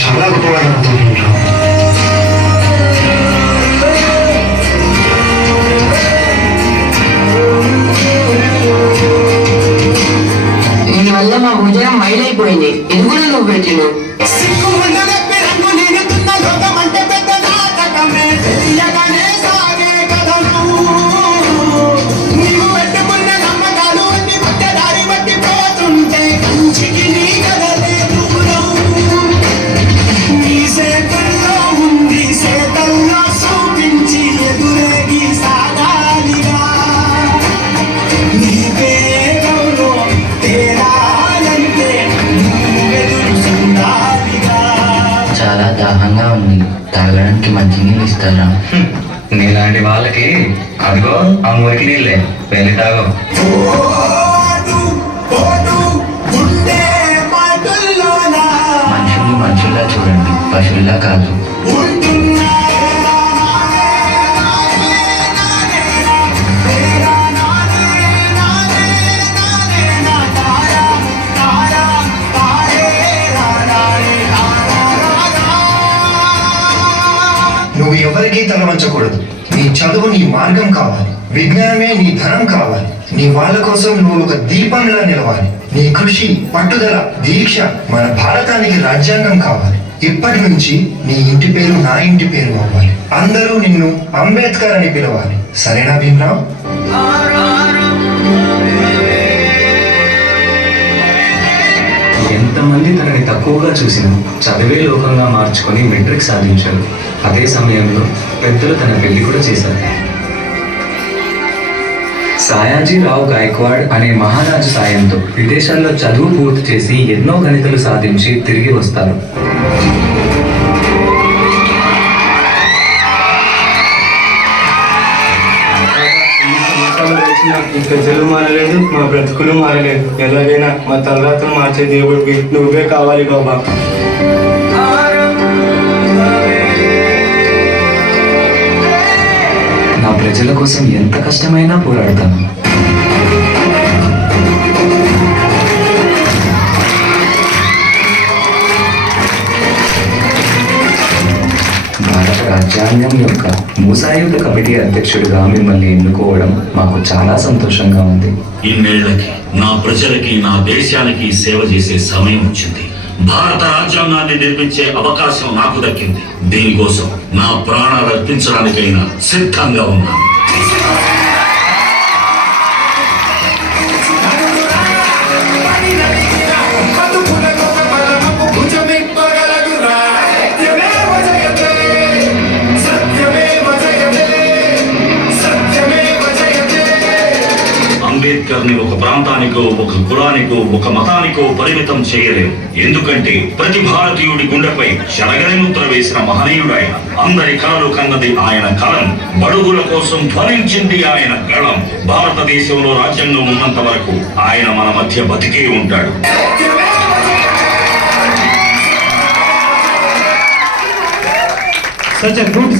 చాలా గొప్పగా నమ్ముతున్నాను. దీనివల్ల మా భోజనం మైలైపోయింది. ఇది కూడా నువ్వు పెట్టిను. చాలా దాహంగా ఉంది. తాగడానికి మంచి నీళ్ళు ఇస్తారా? నీలాంటి వాళ్ళకి అదిగో ఆ మురికి నీళ్ళే, వెళ్ళి తాగో. మనుషుల్ని మనుషుల్లా చూడండి, పశువుల్లా కాదు. నువ్వు ఎవరికీ తల వంచకూడదు. నీ చదువు నీ మార్గం కావాలి, విజ్ఞానమే నీ ధనం కావాలి. నీ వాళ్ళ కోసం నువ్వు ఒక దీపంలా నిలవాలి. నీ కృషి, పట్టుదల, దీక్ష మన భారతానికి రాజ్యాంగం కావాలి. ఇప్పటి నుంచి నీ ఇంటి పేరు నా ఇంటి పేరు అవ్వాలి. అందరూ నిన్ను అంబేద్కర్ అని పిలవాలి. సరేనా భీమ్రావ్? ఎంతమంది తనని తక్కువగా చూసినా చదివే లోకంగా మార్చుకొని మెట్రిక్ సాధించారు. అదే సమయంలో పెద్దలు తన పెళ్లి కూడా చేశారు. సాయాజీరావు గాయక్వాడ్ అనే మహారాజు సాయంతో విదేశాల్లో చదువు పూర్తి చేసి ఎన్నో గణితలు సాధించి తిరిగి వస్తారు. ప్రజలు మారలేదు, మా బ్రతుకులు మారలేదు. ఎలాగైనా మా తలరాతను మార్చే దేవుడివి నువ్వే కావాలి బాబా. నా ప్రజల కోసం ఎంత కష్టమైనా పోరాడతాను. భారత రాజ్యాంగం యొక్క మూసాయుధ కమిటీ అధ్యక్షుడిగా మిమ్మల్ని ఎన్నుకోవడం మాకు చాలా సంతోషంగా ఉంది. ఇన్నేళ్లకి నా ప్రజలకి, నా దేశానికి సేవ చేసే సమయం వచ్చింది. భారత రాజ్యాంగాన్ని నిర్మించే అవకాశం నాకు దక్కింది. దీనికోసం నా ప్రాణాలు అర్పించడానికైనా సిద్ధంగా ఉన్నాను. అంబేద్కర్ని ఒక ప్రాంతానికో, ఒక కులానికో, ఒక మతానికో పరిమితం చేయలేము. ఎందుకంటే ప్రతి భారతీయుడి గుండెపై శరగని ముద్ర వేసిన మహనీయుడు ఆయన. అందరి కలలు కన్నది ఆయన కలం, బడుగుల కోసం ధ్వనించింది ఆయన గళం. భారతదేశంలో రాజ్యాంగం ఉన్నంత వరకు ఆయన మన మధ్య బతికే ఉంటాడు. Such a good